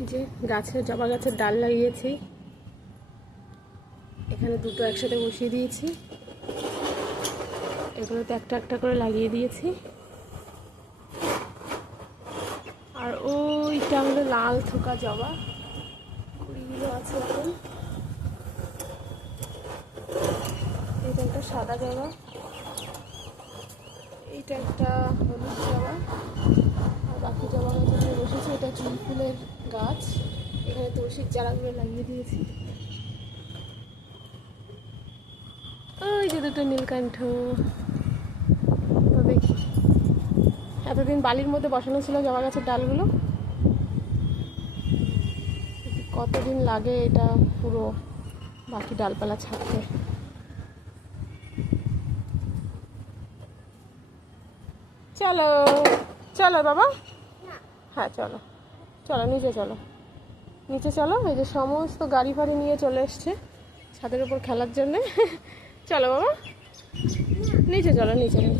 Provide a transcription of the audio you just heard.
এই যে গাছের জবা গাছের ডাল লাগিয়েছি, এখানে দুটো একসাথে বসিয়ে দিয়েছি, এগুলোতে একটা একটা করে লাগিয়ে দিয়েছি। আর ওইটা হলো লাল থোকা জবা, কুড়িগুলো আছে এখন। এটা একটা সাদা জবা, এইটা একটা হলুদ জবা, আর বাকি জবা গাছ বসেছে। এটা চুল ফুলের গাছ, এখানে তুলসীর চারাগুলো লাগিয়ে দিয়েছি। ওই যে দুটো নীলকণ্ঠ, তো দেখি এতদিন বালির মধ্যে বসানো ছিল জবা গাছের ডালগুলো, কতদিন লাগে এটা পুরো বাকি ডালপালা ছাড়তে। চলো চলো বাবা, হ্যাঁ চলো চলো নিচে চলো, নিচে চলো। এই যে সমস্ত গাড়ি ফাড়ি নিয়ে চলে এসছে ছাদের উপর খেলার জন্যে। চলো বাবা নিচে চলো, নিচে নিচে।